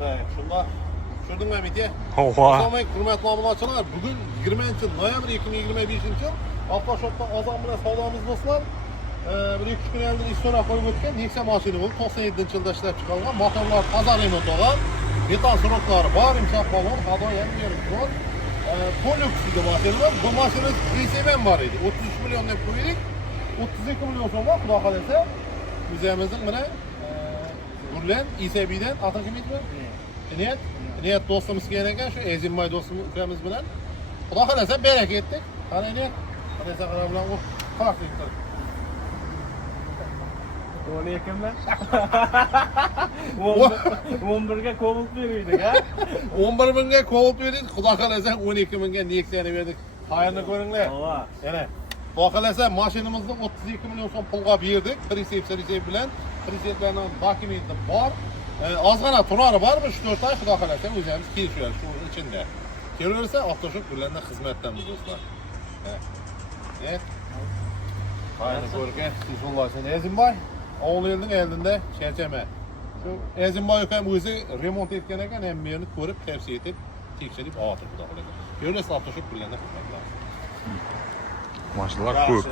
Şunda tushundingmi Mitya? Ova. Assalomu hurmatli obunachilar. Bugun 20-noyabr 2025-yil avtoshopda ozon bilan savdomiz do'stlar. Bir 2 kun oldin istora qo'yib o'tgan Nexia mashina bo'ldi. 97-yilda ishlab chiqarilgan. Motorlar toza remont olgan. Metal surutlari bor, imkon qolgan. Havo ham berib turadi. Polyoksiga mashina. Bu mashina ECM bor edi. 33 million deb qo'ydik. 32 million so'mga xudo xolasa o'zimizning mana Gurlen ECB'den atın kim etme? Niyet dostumuz gelen ekan şu Ezilmay dostumuz ukamiz bilan. Xudo xolasa beraka etdik. Qani niyet. Qani saqara bilan u farqli qilib. O'li ekanlar. 11 ga Cobalt berdik ha. 11 mingga Cobalt berdik. Xudo xolasa 12 mingga Nexia'ni berdik. Xayrni ko'ringlar. Yana. Xudo xolasa mashinamizni 32 million so'm pulga berdik. Presep bilan Prezidentlarning dokumenti bor. Ozgina turari bor, 3-4 oy xudo xolasa o'zimiz kelishyapmiz shu ichida. Kelaversa avtoshop bularning xizmatdamiz do'stlar. Ayni ko'rgan Sizullosin Ezimboy o'g'lining oldida charchama. Shu Ezimboy ukam o'zi remont etgan ekan, ham meni ko'rib, tavsiya etib, tekshirib oldi xudo xolasa. Kelaversa avtoshop bularning xizmatdamiz. Maşallah ko'p.